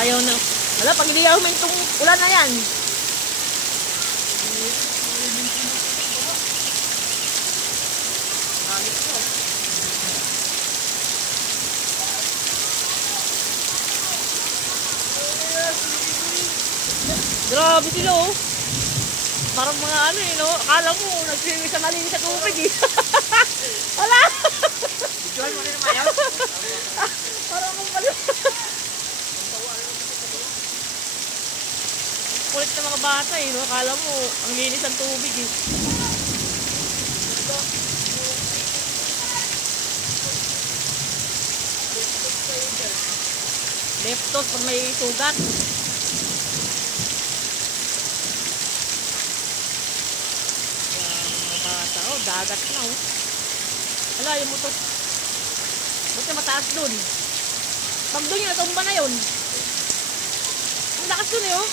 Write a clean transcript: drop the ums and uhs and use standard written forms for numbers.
Ayaw na. Wala, pag hindi humintong ulan na yan. Grabe sila oh. Parang mga ano eh no. Akala mo nagsiswimming sa malinis sa tubig eh. Wala. Diyan mo rin naman yan. Parang akong pala. Kulit na mga bata eh no. Akala mo ang linis ng tubig eh. Leptos pag may sugat. Oh, dagat na oh. Wala yung motor. Buti mataas dun. Pag dun yung natumba na yun. Ang lakas dun eh oh.